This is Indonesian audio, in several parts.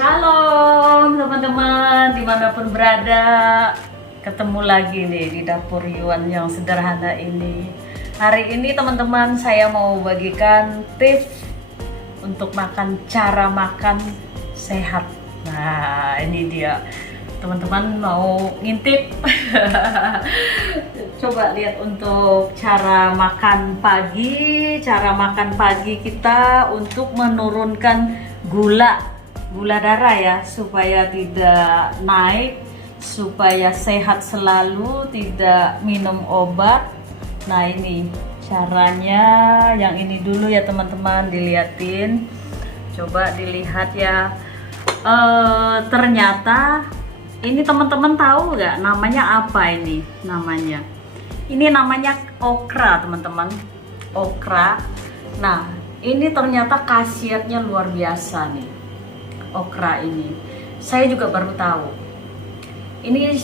Shalom teman-teman, dimanapun berada, ketemu lagi nih di dapur Yuan yang sederhana ini. Hari ini teman-teman saya mau bagikan tips untuk cara makan sehat. Nah ini dia, teman-teman mau ngintip. Coba lihat untuk cara makan pagi kita untuk menurunkan gula darah ya, supaya tidak naik, supaya sehat selalu, tidak minum obat. Nah ini caranya, yang ini dulu ya teman-teman, dilihatin, coba dilihat ya. Ternyata ini teman-teman tahu nggak namanya apa ini? Ini namanya okra teman-teman, okra. Nah ini ternyata khasiatnya luar biasa nih. Okra ini saya juga baru tahu. Ini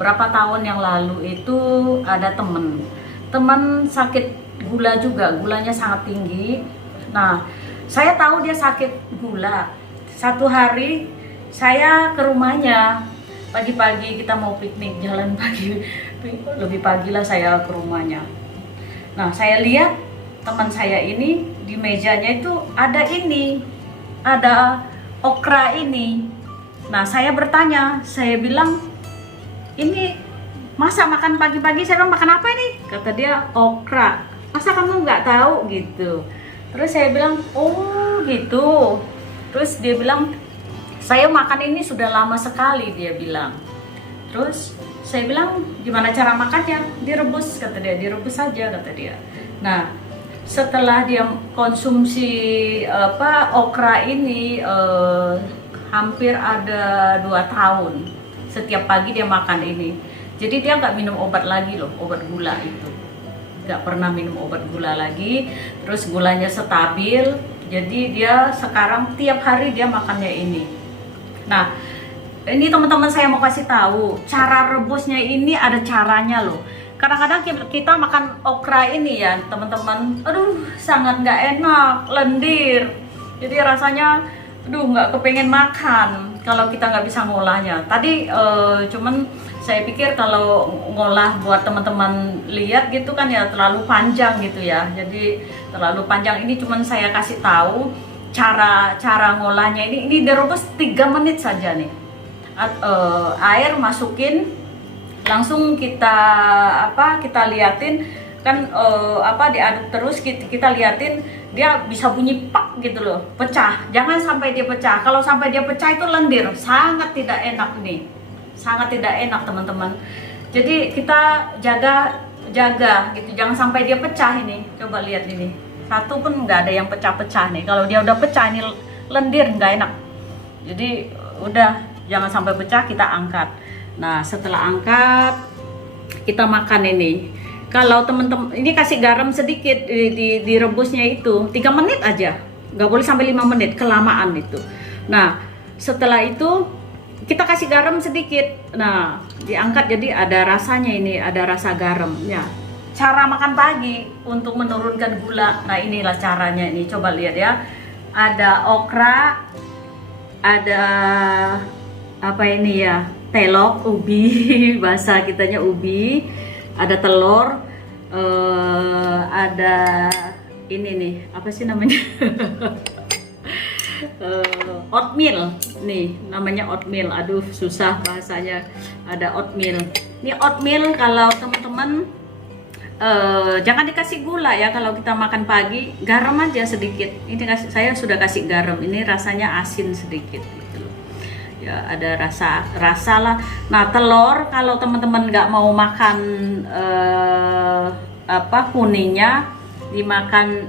berapa tahun yang lalu itu ada teman sakit gula juga, gulanya sangat tinggi. Nah saya tahu dia sakit gula. Satu hari saya ke rumahnya, pagi-pagi kita mau piknik, jalan pagi, lebih pagi lah saya ke rumahnya. Nah saya lihat teman saya ini di mejanya itu ada okra ini. Nah saya bertanya, saya bilang, ini masa makan pagi-pagi? Saya bilang, makan apa ini? Kata dia, okra. Masa kamu nggak tahu gitu? Terus saya bilang, oh gitu. Terus dia bilang, saya makan ini sudah lama sekali, dia bilang. Terus saya bilang, gimana cara makannya? Direbus, kata dia, direbus saja, kata dia. Nah setelah dia konsumsi okra ini hampir ada 2 tahun, setiap pagi dia makan ini. Jadi dia nggak minum obat lagi loh, obat gula itu nggak pernah minum obat gula lagi. Terus gulanya stabil, jadi dia sekarang tiap hari dia makannya ini. Nah ini teman-teman saya mau kasih tahu, cara rebusnya ini ada caranya loh. Kadang-kadang kita makan okra ini ya teman-teman, aduh sangat nggak enak, lendir. Jadi rasanya, aduh nggak kepengen makan kalau kita nggak bisa ngolahnya. Tadi cuman saya pikir kalau ngolah buat teman-teman lihat gitu kan ya terlalu panjang gitu ya. Jadi terlalu panjang, ini cuman saya kasih tahu cara ngolahnya. Ini direbus 3 menit saja nih. Air masukin, langsung kita liatin kan, diaduk terus, kita liatin dia bisa bunyi pak gitu loh, pecah. Jangan sampai dia pecah. Kalau sampai dia pecah itu lendir, sangat tidak enak nih, sangat tidak enak teman-teman. Jadi kita jaga gitu, jangan sampai dia pecah. Ini coba lihat, ini satu pun nggak ada yang pecah-pecah nih. Kalau dia udah pecah ini lendir, nggak enak. Jadi udah jangan sampai pecah, kita angkat. Nah setelah angkat, kita makan ini. Kalau teman-teman ini kasih garam sedikit, direbusnya itu 3 menit aja, nggak boleh sampai 5 menit, kelamaan itu. Nah setelah itu kita kasih garam sedikit. Nah diangkat, jadi ada rasanya, ini ada rasa garamnya. Cara makan pagi untuk menurunkan gula. Nah inilah caranya, ini coba lihat ya. Ada okra, ada apa ini ya, telok, ubi, bahasa kitanya ubi, ada telur, ada ini nih, apa sih namanya? Oatmeal nih, namanya oatmeal. Aduh susah bahasanya. Ada oatmeal. Ini oatmeal kalau teman-teman jangan dikasih gula ya kalau kita makan pagi, garam aja sedikit. Ini saya sudah kasih garam, ini rasanya asin sedikit gitu. Ya ada rasa lah. Nah telur, kalau teman-teman nggak mau makan kuningnya, dimakan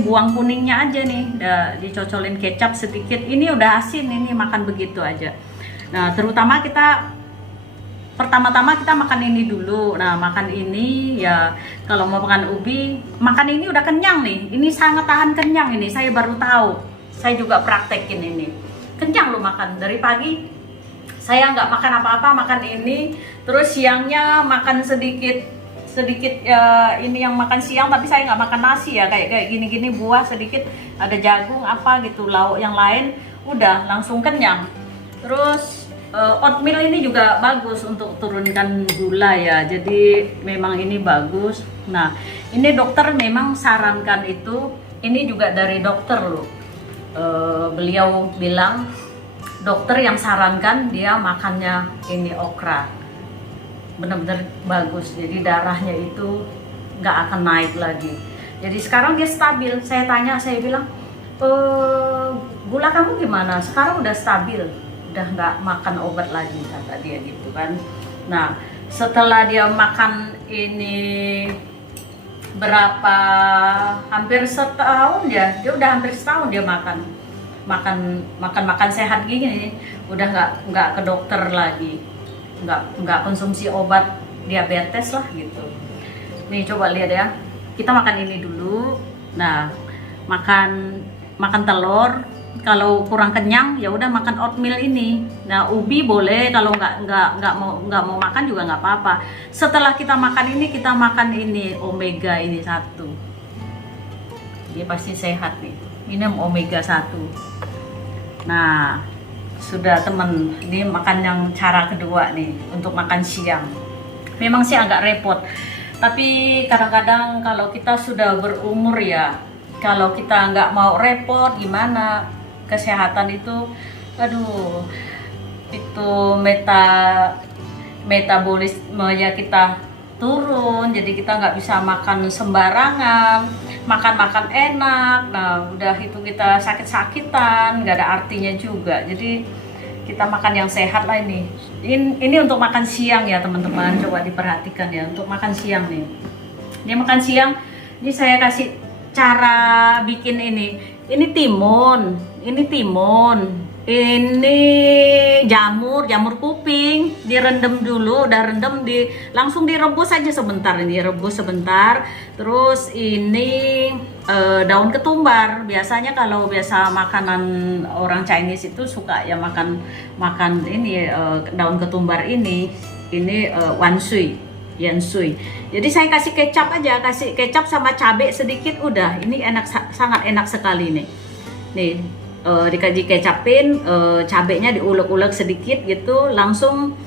buang kuningnya aja nih, dicocolin kecap sedikit. Ini udah asin, ini makan begitu aja. Nah terutama kita pertama-tama kita makan ini dulu. Nah makan ini ya, kalau mau makan ubi, makan ini udah kenyang nih. Ini sangat tahan kenyang, ini saya baru tahu, saya juga praktekin ini. Kenyang lo makan dari pagi. Saya nggak makan apa-apa, makan ini. Terus siangnya makan sedikit ya, ini yang makan siang, tapi saya nggak makan nasi ya, kayak gini-gini, buah sedikit, ada jagung apa gitu, lauk yang lain. udah langsung kenyang. Terus oatmeal ini juga bagus untuk turunkan gula ya, jadi memang ini bagus. Nah, ini dokter memang sarankan itu, ini juga dari dokter loh. Beliau bilang, dokter yang sarankan dia makannya ini okra, benar-benar bagus, jadi darahnya itu nggak akan naik lagi. Jadi sekarang dia stabil. Saya tanya, saya bilang, gula kamu gimana? Sekarang udah stabil, udah nggak makan obat lagi, kata dia gitu kan. Nah, setelah dia makan ini berapa, hampir setahun ya, dia udah hampir setahun dia makan sehat gini, udah nggak ke dokter lagi, nggak konsumsi obat diabetes lah gitu. Nih coba lihat ya, kita makan ini dulu. Nah, makan telur. Kalau kurang kenyang ya udah makan oatmeal ini. Nah, ubi boleh, kalau nggak mau makan juga nggak apa-apa. Setelah kita makan ini, kita makan ini omega ini 1. Dia pasti sehat nih. Minum omega 1. Nah, sudah temen, ini makan yang cara kedua nih untuk makan siang. Memang sih agak repot, tapi kadang-kadang kalau kita sudah berumur ya, kalau kita nggak mau repot gimana, kesehatan itu, aduh, itu metabolismenya kita turun, jadi kita nggak bisa makan sembarangan, makan enak. Nah, udah itu kita sakit-sakitan, nggak ada artinya juga. Jadi kita makan yang sehat lah ini. Ini untuk makan siang ya teman-teman, coba diperhatikan ya untuk makan siang nih. Ini makan siang, ini saya kasih cara bikin ini. Ini timun, ini jamur kuping, direndam dulu, udah rendam, langsung direbus aja sebentar, ini rebus sebentar. Terus ini daun ketumbar. Biasanya kalau biasa makanan orang Chinese itu suka ya makan ini daun ketumbar ini yansui. Jadi saya kasih kecap aja, kasih kecap sama cabai sedikit udah. Ini sangat enak sekali nih. Nih dikaji kecapin, cabenya diulek-ulek sedikit gitu, langsung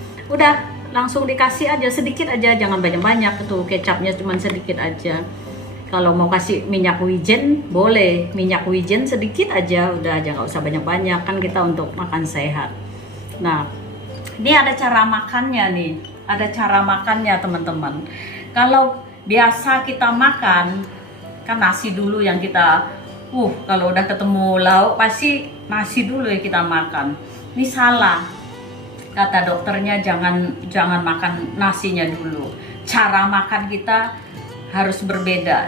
dikasih aja sedikit aja, jangan banyak-banyak. Tuh kecapnya cuma sedikit aja. Kalau mau kasih minyak wijen boleh, minyak wijen sedikit aja udah aja, nggak usah banyak-banyak, kan kita untuk makan sehat. Nah, ini ada cara makannya nih, ada cara makannya teman-teman. Kalau biasa kita makan kan nasi dulu yang kita kalau udah ketemu lauk pasti nasi dulu ya kita makan. Ini salah. Kata dokternya jangan makan nasinya dulu. Cara makan kita harus berbeda.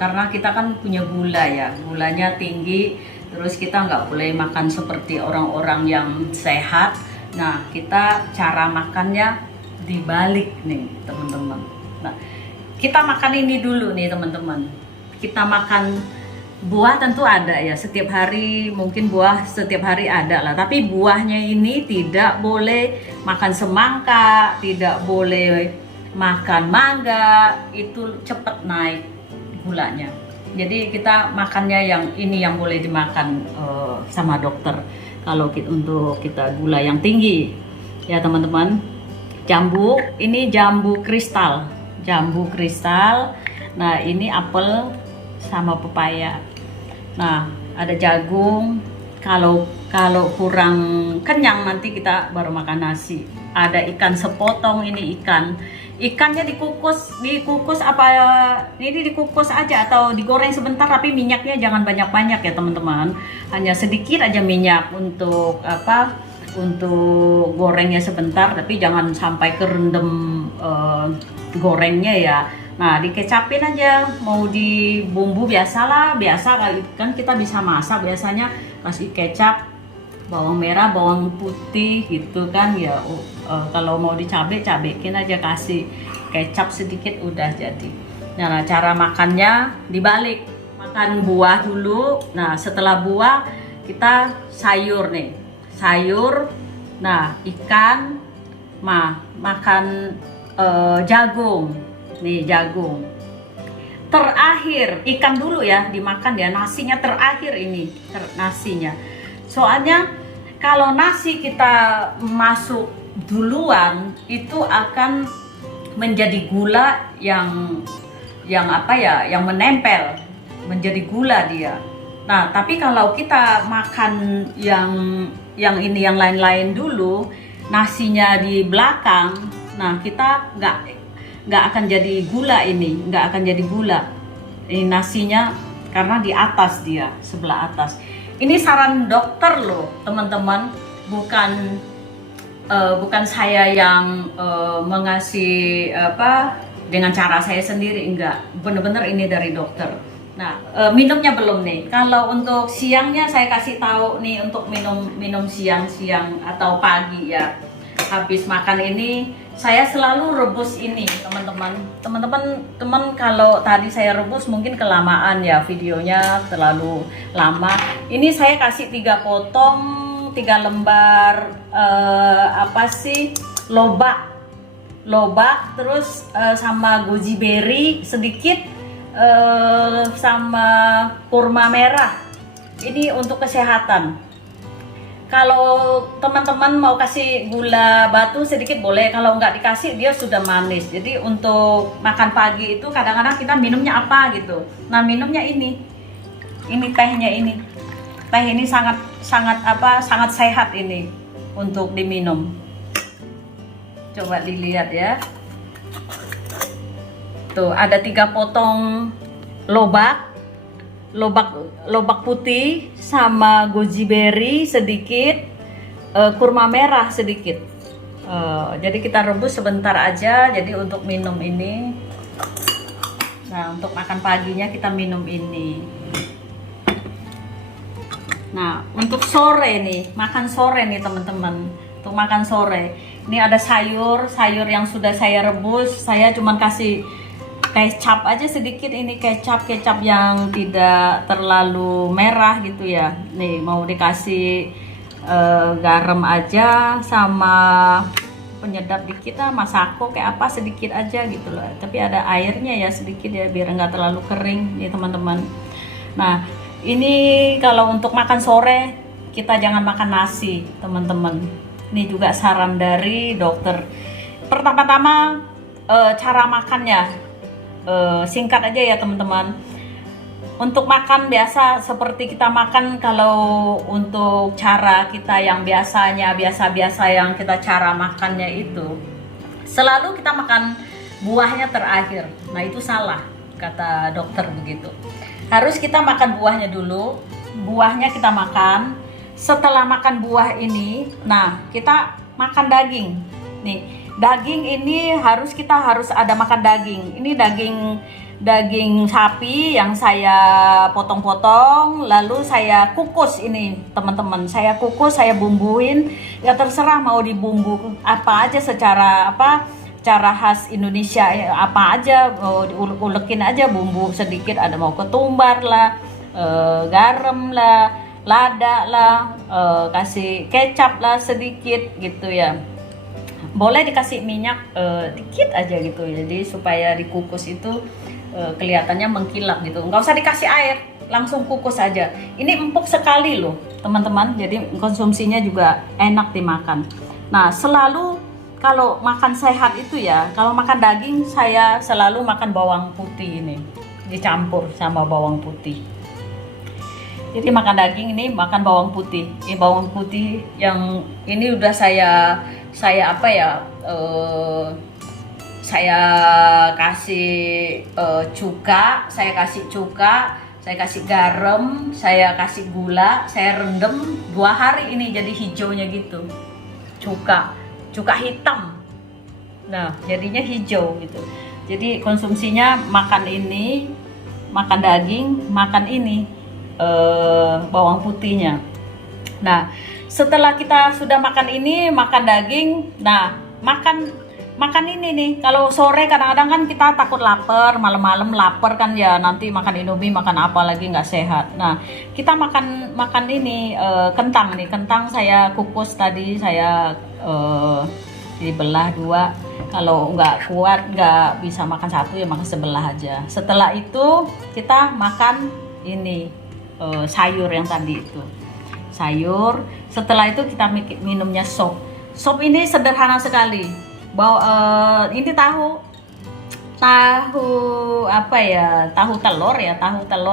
Karena kita kan punya gula ya. Gulanya tinggi. Terus kita nggak boleh makan seperti orang-orang yang sehat. Nah, kita cara makannya dibalik nih teman-teman. Nah, kita makan ini dulu nih teman-teman. Kita makan buah, tentu ada ya, setiap hari mungkin buah setiap hari ada lah, tapi buahnya ini tidak boleh makan semangka, tidak boleh makan mangga, itu cepet naik gulanya. Jadi kita makannya yang ini yang boleh dimakan sama dokter kalau untuk kita gula yang tinggi ya teman-teman. Jambu, ini jambu kristal. Nah, ini apel sama pepaya. Nah, ada jagung. Kalau kurang kenyang nanti kita baru makan nasi. Ada ikan sepotong, ini ikannya dikukus apa ini dikukus aja atau digoreng sebentar, tapi minyaknya jangan banyak-banyak ya teman-teman. Hanya sedikit aja minyak untuk untuk gorengnya sebentar, tapi jangan sampai kerendam gorengnya ya. Nah, dikecapin aja, mau di bumbu biasa kan kita bisa masak biasanya, kasih kecap, bawang merah, bawang putih gitu kan ya. Kalau mau cabekin aja, kasih kecap sedikit udah jadi. Nah, cara makannya dibalik, makan buah dulu. Nah, setelah buah kita sayur nih, nah ikan, makan jagung. Nih jagung. Terakhir ikan dulu ya dimakan ya, nasinya terakhir ini nasinya. Soalnya kalau nasi kita masuk duluan itu akan menjadi gula yang apa ya, yang menempel, menjadi gula dia. Nah, tapi kalau kita makan yang ini yang lain-lain dulu, nasinya di belakang, nah kita nggak akan jadi gula, ini nggak akan jadi gula. Ini nasinya karena di atas, dia sebelah atas. Ini saran dokter loh teman-teman, bukan saya yang mengasih apa dengan cara saya sendiri, enggak, bener-bener ini dari dokter. Nah, minumnya belum nih. Kalau untuk siangnya saya kasih tahu nih, untuk minum siang atau pagi ya. Habis makan ini saya selalu rebus ini, teman-teman. Kalau tadi saya rebus mungkin kelamaan ya, videonya terlalu lama. Ini saya kasih 3 potong, 3 lembar apa sih, lobak, terus sama goji berry sedikit, sama kurma merah. Ini untuk kesehatan. Kalau teman-teman mau kasih gula batu sedikit boleh, kalau nggak dikasih dia sudah manis. Jadi untuk makan pagi itu kadang-kadang kita minumnya apa gitu. Nah, minumnya ini tehnya ini. Teh ini sangat sehat ini untuk diminum. Coba dilihat ya. Tuh ada 3 potong lobak putih sama goji berry sedikit, kurma merah sedikit. Jadi kita rebus sebentar aja. Jadi untuk minum ini, nah untuk makan paginya kita minum ini. Nah untuk sore nih, makan sore nih teman-teman. Untuk makan sore, ini ada sayur yang sudah saya rebus. Saya cuman kasih kecap aja sedikit, ini kecap yang tidak terlalu merah gitu ya. Nih mau dikasih garam aja sama penyedap dikit lah, masako kayak apa sedikit aja gitu loh. Tapi ada airnya ya sedikit ya, biar nggak terlalu kering nih teman-teman. Nah ini kalau untuk makan sore kita jangan makan nasi teman-teman. Ini juga saran dari dokter. Pertama-tama cara makannya singkat aja ya teman-teman. Untuk makan biasa seperti kita makan, kalau untuk cara kita yang biasa yang kita cara makannya itu selalu kita makan buahnya terakhir. Nah itu salah, kata dokter begitu. Harus kita makan buahnya dulu, buahnya kita makan. Setelah makan buah ini, nah kita makan daging nih. Daging ini harus ada makan daging. Ini daging sapi yang saya potong-potong, lalu saya kukus ini teman-teman. Saya kukus, saya bumbuin. Ya terserah mau dibumbu apa aja, cara khas Indonesia apa aja, ulekin aja bumbu sedikit. Ada mau ketumbar lah, garam lah, lada lah, kasih kecap lah sedikit gitu ya. Boleh dikasih minyak dikit aja gitu, jadi supaya dikukus itu kelihatannya mengkilap gitu. Nggak usah dikasih air, langsung kukus aja. Ini empuk sekali loh teman-teman, jadi konsumsinya juga enak dimakan. Nah selalu kalau makan sehat itu ya, kalau makan daging saya selalu makan bawang putih ini, dicampur sama bawang putih. Jadi makan daging ini makan bawang putih. Ini bawang putih yang ini udah saya kasih cuka, saya kasih garam, saya kasih gula, saya rendam 2 hari ini jadi hijaunya gitu. Cuka hitam. Nah, jadinya hijau gitu. Jadi konsumsinya makan ini, makan daging, makan ini bawang putihnya. Nah, setelah kita sudah makan ini, makan daging, nah makan ini nih. Kalau sore kadang-kadang kan kita takut lapar, malam-malam lapar kan ya, nanti makan Indomie, makan apa lagi nggak sehat. Nah kita makan ini kentang nih. Kentang saya kukus tadi, saya dibelah 2. Kalau nggak kuat, nggak bisa makan 1 ya makan sebelah aja. Setelah itu kita makan ini sayur yang tadi itu. sayur. Setelah itu kita minumnya sop. Sop ini sederhana sekali. Ini tahu apa ya, tahu telur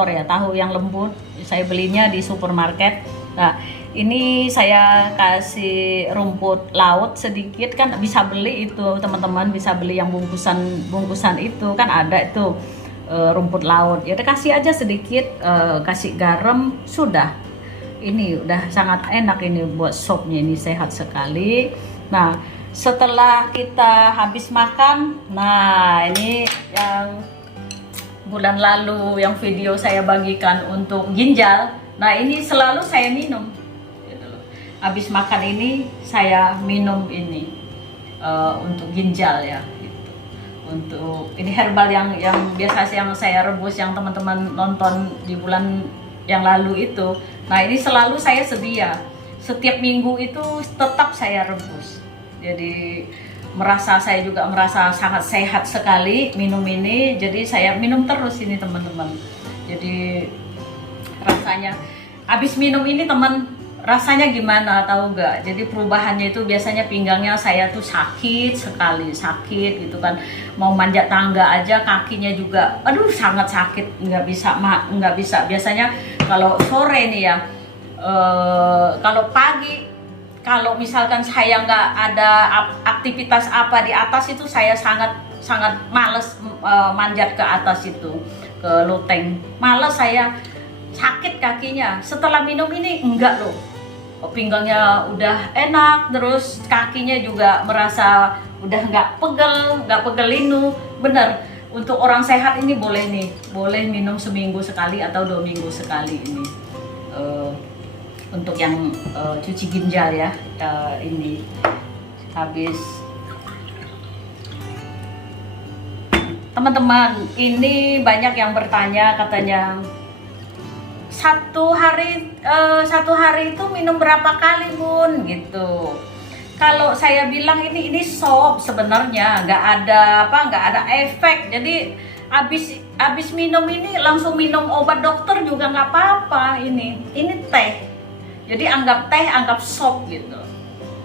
ya, tahu yang lembut. Saya belinya di supermarket. Nah, ini saya kasih rumput laut sedikit, kan bisa beli itu teman-teman, bisa beli yang bungkusan itu kan ada itu rumput laut. Ya kasih aja sedikit, kasih garam, sudah. Ini udah sangat enak ini buat sopnya, ini sehat sekali. Nah, setelah kita habis makan, nah ini yang bulan lalu yang video saya bagikan untuk ginjal. Nah, ini selalu saya minum. Gitu loh. Habis makan ini saya minum ini untuk ginjal ya. Gitu. Untuk ini herbal yang biasa yang saya rebus, yang teman-teman nonton di bulan yang lalu itu. Nah, ini selalu saya sedia. Setiap minggu itu tetap saya rebus. Jadi saya juga merasa sangat sehat sekali minum ini. Jadi saya minum terus ini teman-teman. Jadi rasanya habis minum ini teman, rasanya gimana tahu nggak? Jadi perubahannya itu biasanya pinggangnya saya tuh sakit sekali, sakit gitu kan. Mau manjat tangga aja kakinya juga, aduh sangat sakit, nggak bisa. Biasanya kalau sore nih ya, kalau pagi, kalau misalkan saya nggak ada aktivitas apa di atas itu, saya sangat males manjat ke atas itu, ke loteng. Males saya, sakit kakinya. Setelah minum ini enggak loh, pinggangnya udah enak, terus kakinya juga merasa udah nggak pegel linu. Bener, untuk orang sehat ini boleh minum seminggu sekali atau 2 minggu sekali ini. Untuk yang cuci ginjal ya, ini habis. Teman-teman, ini banyak yang bertanya, katanya satu hari itu minum berapa kali Bun gitu. Kalau saya bilang ini sop sebenarnya nggak ada efek. Jadi habis minum ini langsung minum obat dokter juga nggak apa-apa. Ini teh. Jadi anggap teh, anggap sop gitu.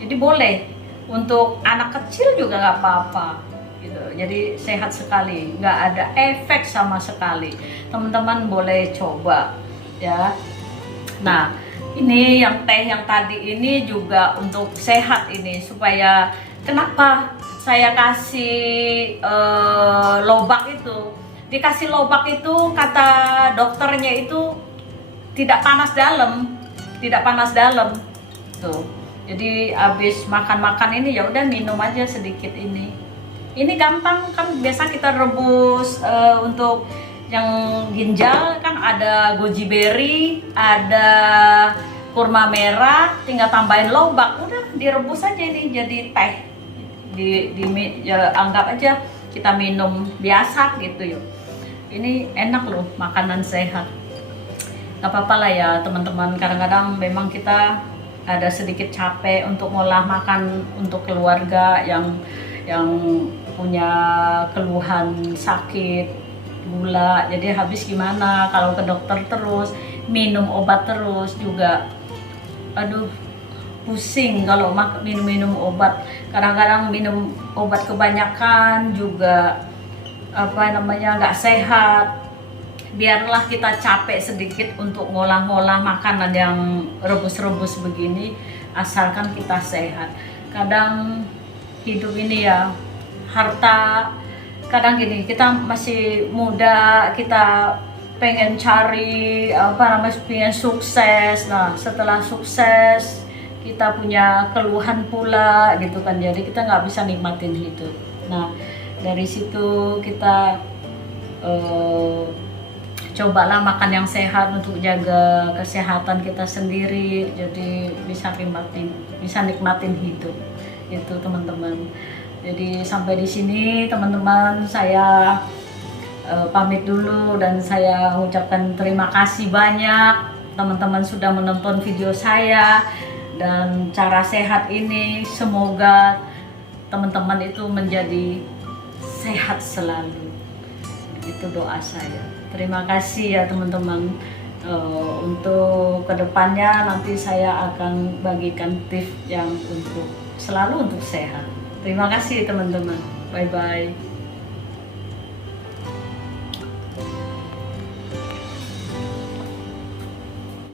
Jadi boleh untuk anak kecil juga nggak apa-apa gitu. Jadi sehat sekali, nggak ada efek sama sekali. Teman-teman boleh coba ya. Nah, ini yang teh yang tadi ini juga untuk sehat ini, supaya kenapa saya kasih lobak itu. Dikasih lobak itu kata dokternya itu tidak panas dalam tuh. Jadi habis makan ini ya udah minum aja sedikit ini gampang kan. Biasa kita rebus untuk yang ginjal kan ada goji berry, ada kurma merah, tinggal tambahin lobak, udah direbus aja ini jadi teh. Ya, anggap aja kita minum biasa gitu yuk. Ini enak loh, makanan sehat. Gak apa-apa lah ya teman-teman, kadang-kadang memang kita ada sedikit capek untuk ngolah makan untuk keluarga yang punya keluhan sakit gula. Jadi habis gimana kalau ke dokter terus, minum obat terus juga, aduh pusing kalau minum obat. Kadang-kadang minum obat kebanyakan juga nggak sehat. Biarlah kita capek sedikit untuk ngolah-ngolah makanan yang rebus-rebus begini, asalkan kita sehat. Kadang hidup ini ya, harta, kadang gini, kita masih muda, kita pengen cari pengen sukses. Nah, setelah sukses kita punya keluhan pula gitu kan, jadi kita nggak bisa nikmatin hidup. Nah, dari situ kita cobalah makan yang sehat untuk jaga kesehatan kita sendiri, jadi bisa nikmatin hidup itu teman-teman. Jadi sampai di sini teman-teman, saya pamit dulu dan saya ucapkan terima kasih banyak teman-teman sudah menonton video saya dan cara sehat ini. Semoga teman-teman itu menjadi sehat selalu. Itu doa saya. Terima kasih ya teman-teman. Untuk kedepannya nanti saya akan bagikan tips yang untuk selalu untuk sehat. Terima kasih teman-teman. Bye bye.